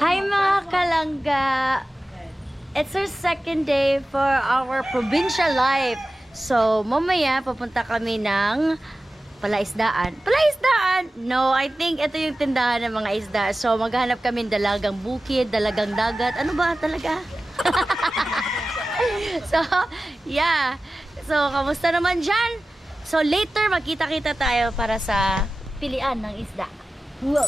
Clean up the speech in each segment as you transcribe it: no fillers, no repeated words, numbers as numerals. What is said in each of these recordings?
Hi mga kalangga! It's our second day for our provincial life. So, mamaya papunta kami ng palaisdaan. Palaisdaan? No, I think ito yung tindahan ng mga isda. So, maghanap kami ng dalagang bukid, dalagang dagat. Ano ba talaga? So, yeah. So, kamusta naman dyan? So, later magkita-kita tayo para sa pilian ng isda. Wow!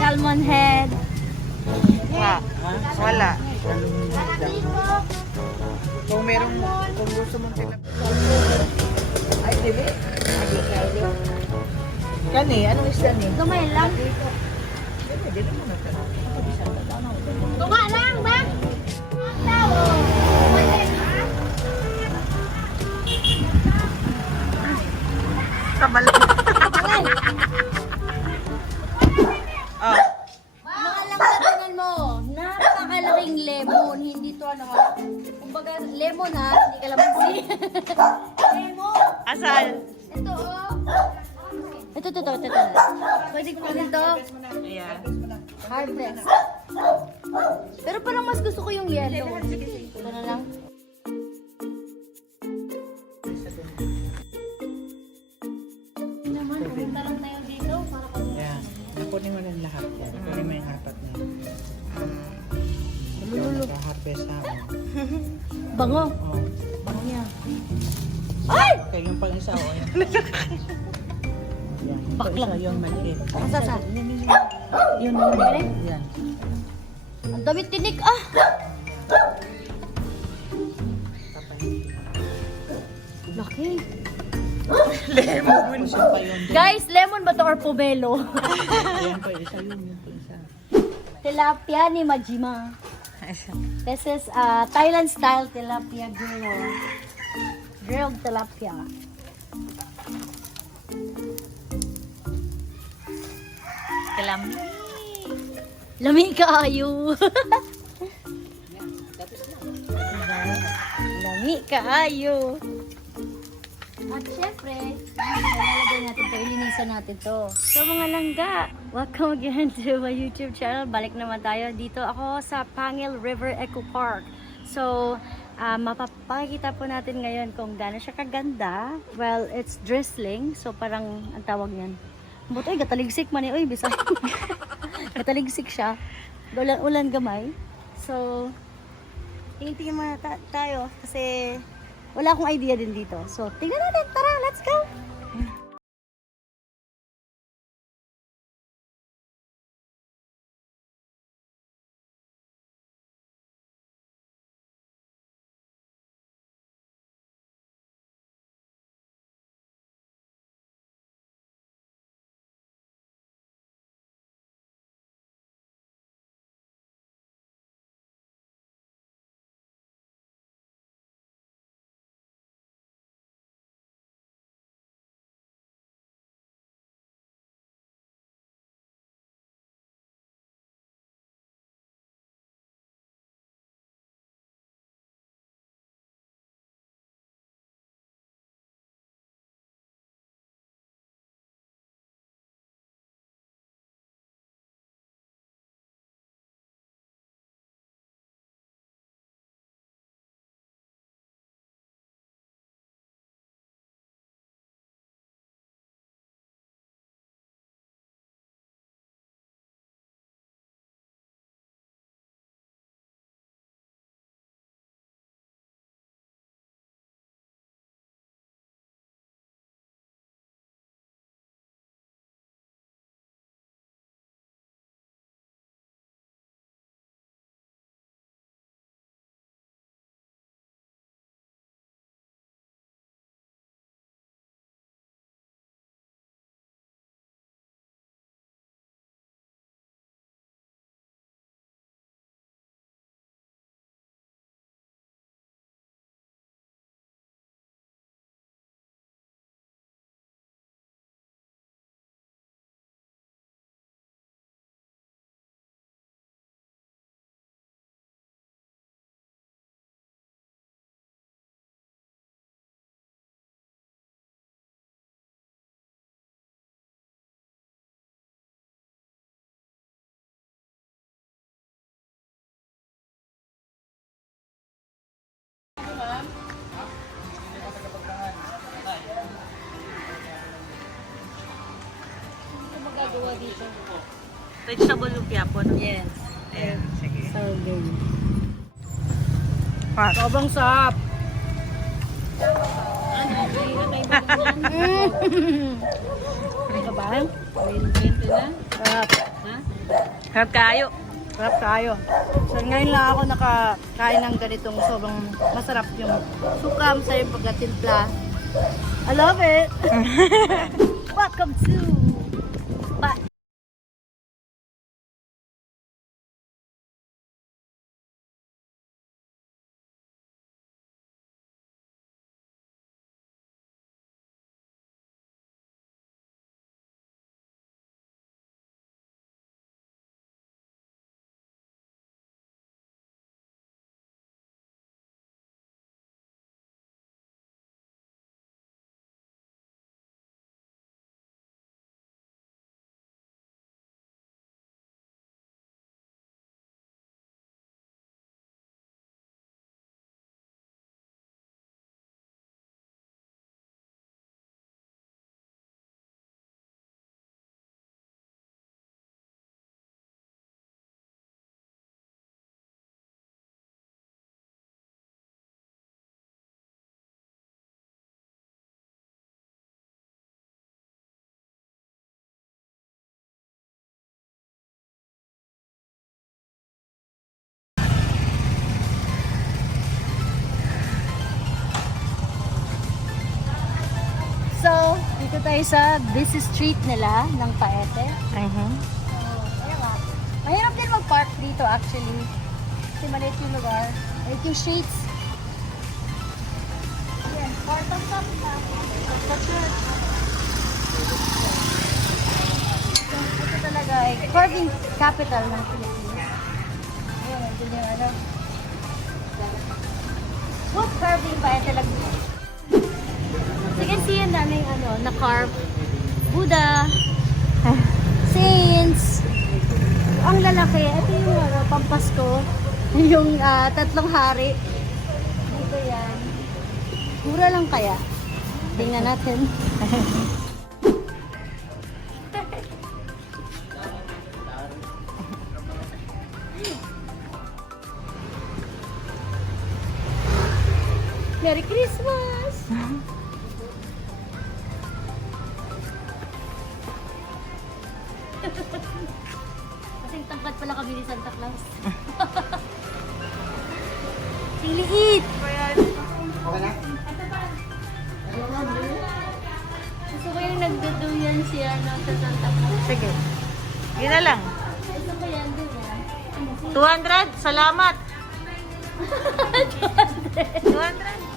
Salmon head. Wala. Kung gusto mong Ay, diba? Kani, anong isda ni? Gamay lang. Tunga lang, ba? Kabalo. Oh. Mga lang mo, napakalaking lemon. Hindi to ano ha. Kumbaga, lemon ha, hindi ka lang lemon. Asal? Ito oh. Ito. Pwede ko rin to. Ayan. Harvest. Pero parang mas gusto ko yung yellow. Ito na lang. Naman, pumunta lang tayo dito para kami. Ayan. Nakunin mo ng lahat yan. Nakunin mo yung hapat na yun. Naka-harvest na ako. Bango. Oh. Bango niya. Ay! Kaya yung pang isa, oh. Yan. Baklang. Yung maliit. Sasa. Yun, yun. Yan. Ang dami tinik ah. Laki. Lemon. Isa pa yun. Guys, lemon ba to or pomelo? Ayan pa, isa yun. Yun pa isa. Tilapia ni Majima. This is Thailand style tilapia grill. Grilled tilapia. Kalami. Lami kaayo. Lami kaayo. At syempre, ilalagay natin to, ilinisan natin to. So mga langga, welcome again to my YouTube channel. Balik naman tayo. Dito ako sa Pangil River Eco Park. So, mapapakita po natin ngayon kung gaano siya kaganda. Well, it's drizzling. So parang, ang tawag niyan. Buto, gataligsik man eh. Uy, bisay. Gataligsik siya. Ulan gamay. So, tingin-tingin muna tayo. Kasi, wala akong idea din dito. So, tingnan natin. Tara, let's go! dito. Vegetable lumpia po. No? Yes. Ayan, sige. So good. Hot. Sobrang sarap. Ano ba? Sarap. Harap kayo. Sarap tayo. So ngayon lang ako nakakain ng ganitong sobrang masarap yung sukam sa yung pagkatimpla. I love it! Welcome to So, dito tayo sa busy street nila ng Paete. Mhm. Kaya nga, mahirap din mag-park dito actually. Kasi maliit yung lugar. Maliit yung streets. Yan, part of the church. So, ito talaga ay carving capital ng Pilipinas. Ayan, ito yung ano. Wood carving pa talaga. So, you can see ang daming na-carve Buddha, saints. Ang lalaki, ito yung pampasko, yung tatlong hari. Dito yan. Mura lang kaya. Tingnan natin. Merry Christmas! Kasing tangkad pala kami ni Santa Claus. Ang liit! Gusto ko yung nagduduyan siya sa Santa Claus. Sige. Yun na lang. Gusto ko yan din 200. Salamat. 200.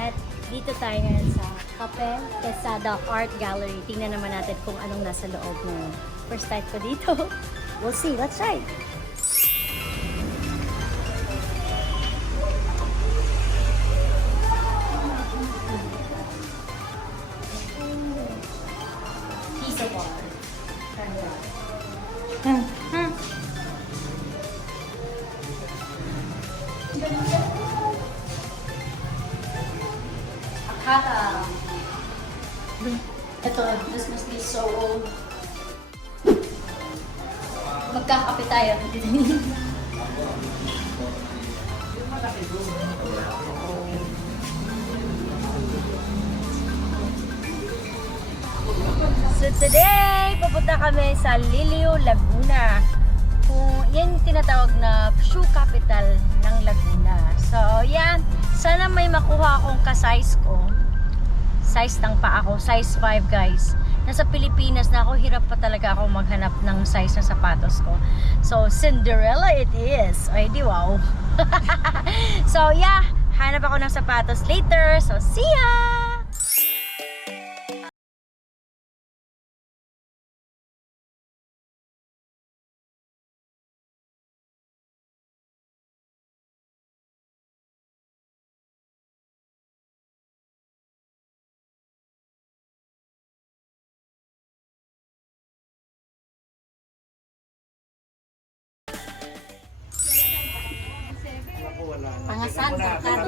At dito tayo ngayon sa Cafe Quesada Art Gallery. Tingnan naman natin kung anong nasa loob ng first time ko dito. We'll see. Let's try. Piece of art. Akata. Ito, this must be so old. Magkakape tayo. So today, pupunta kami sa Liliu, Laguna. Kung yan yung tinatawag na shoe capital ng Laguna. So yan, sana may makuha akong ka-size ko. Size ng pa ako, size 5 guys. Nasa Pilipinas na ako, hirap pa talaga ako maghanap ng size ng sapatos ko. So Cinderella it is. Ay di wow. So yeah, hanap ako ng sapatos later. So see ya! Angasan, karkat.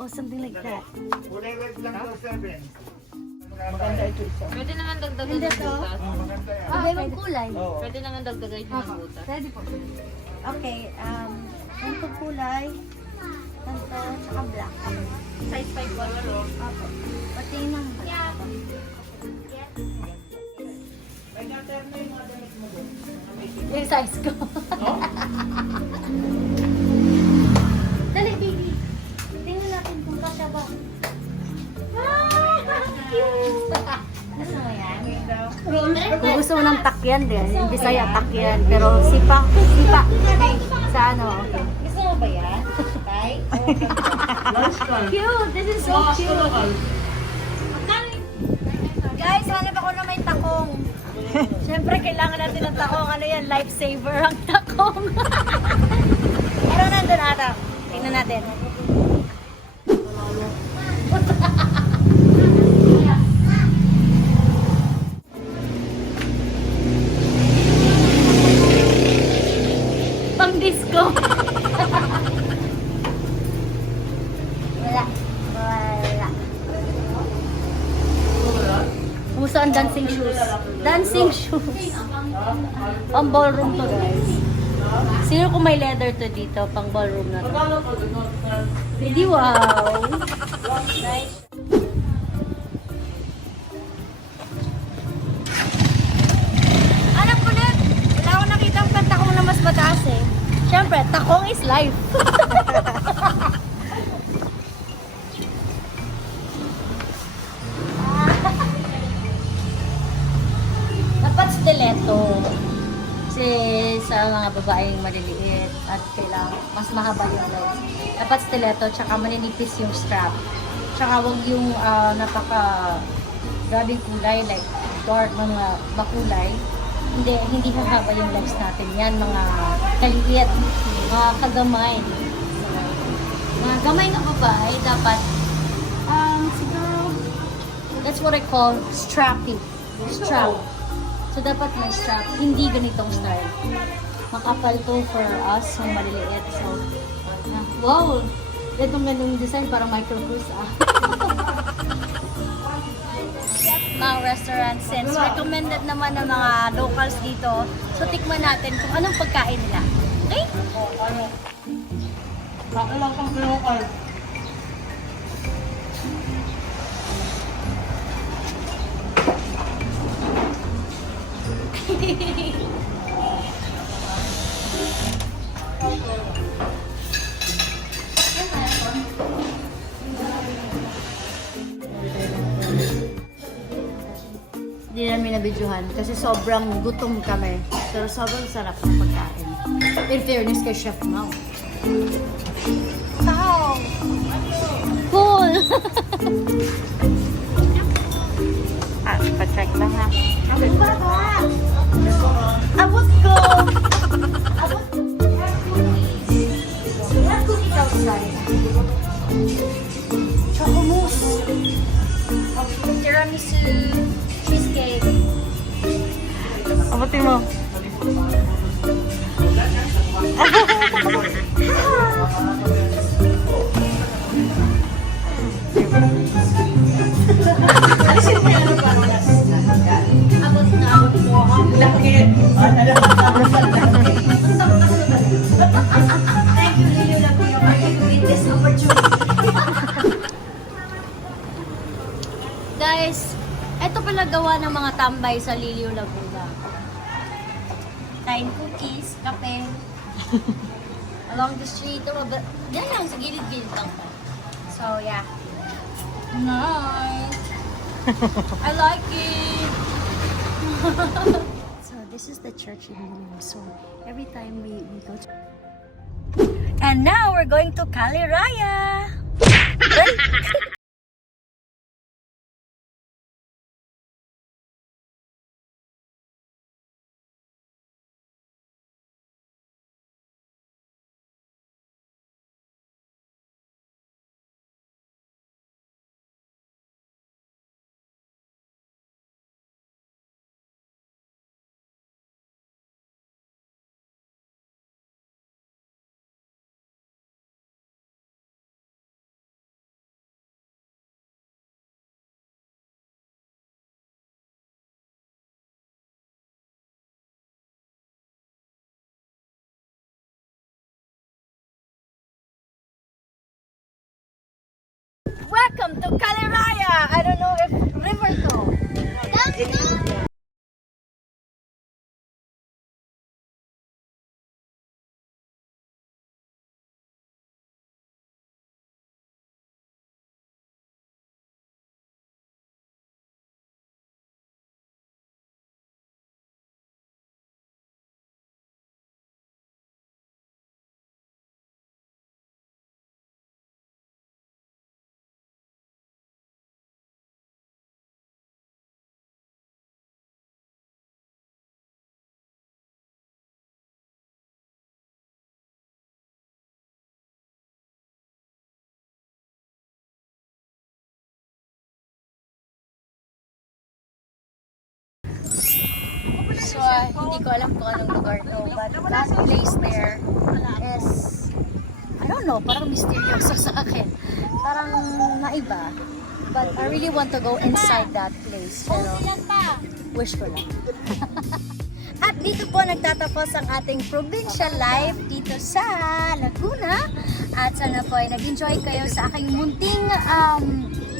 Oh, something like that. Kulay red lang daw 7. Maganda ito isa. Pwede naman dagdagan Hindi ng to. butas. Maganda yan. Iba-ibang kulay. Oo. Pwede naman dagdagan ng butas. Ready po. Okay, ganito kulay. Ganito, tsaka black. Size 5 wala ro. Opo. Pati ng black. May nater na yung mga damit mo doon. Yung size ko. Dali, baby. Tingnan natin kung kasya ba. Cute! Gusto mo yan? Kung gusto mo ng takyan din, yung Bisaya takyan, pero sipa. Sa ano, okay. Gusto mo ba yan? Tay? Cute! This is so cute! Guys, hanap ako na may takong. Siyempre, kailangan natin ng takong. Ano yan? Lifesaver ang takong. Pero nandun ata. Tingnan natin. Pang disco. Wala. Wala. Kumusta ang dancing shoes? Dancing shoes. Pang ballroom to, guys. Sino kung may leather to dito, pang ballroom na to? Hindi, wow. Nice. Anak ko net, wala akong nakita ang takong na mas mataas eh. Siyempre, takong is life. Dapat stiletto. Kasi sa mga babaeng maliliit at kailangan mas mahaba yung legs. Dapat stiletto, tsaka maninipis yung strap. Tsaka wag yung napaka grabing kulay, like dark, mga makulay. Hindi hahaba yung legs natin. Yan, mga kaliit, mga kagamay. Mga gamay na babae, dapat siguro, that's what I call strappy. Strap. So, dapat may strap. Hindi ganitong style. Makapal to for us, yung maliliit. So, wow! Itong ganung design, parang micro cruise mga restaurant since recommended naman ng mga locals dito. So, tikman natin kung anong pagkain nila. Okay? Lang kang pinukal. Hindi namin nabidyohan kasi sobrang gutom kami. Pero sobrang sarap ng pagkain. In fairness kay Chef Mau. Wow! Cool! Pa-check lang ha. Abot ba ka? Abot ko! Abot ko! We have cookies outside. Choco mousse. Tiramisu. Cheesecake. Abutin mo. Abot na. Laki. Thank you, Lilo Laguna, for giving me this opportunity. Guys, ito pala gawa ng mga tambay sa Liliw Laguna. Kain cookies, kape. Along the street. Yan lang, sa gilid-gilid lang. So, yeah. Nice. I like it. So, this is the church in Liliw. So, every time we go to... And now, we're going to Kali Raya. welcome to Caliraya! I don't know if river to. So, hindi ko alam kung anong lugar to, but that place there is, I don't know, parang misteryoso sa akin. Parang naiba. But I really want to go inside that place. Pero, wish ko lang. At dito po nagtatapos ang ating provincial life dito sa Laguna. At sana po ay nag-enjoy kayo sa aking munting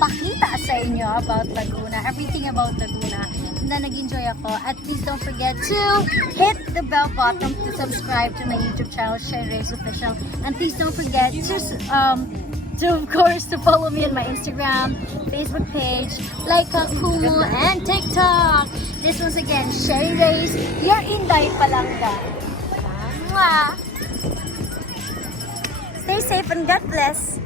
pakita sa inyo about Laguna, everything about Laguna. Na nag-enjoy ako. At please don't forget to hit the bell button to subscribe to my YouTube channel, Shay Reyes Official. And please don't forget to of course to follow me on my Instagram, Facebook page, like Kumu, and TikTok. This was again Shay Reyes, your Inday Palangga. Mwah! Stay safe and God bless.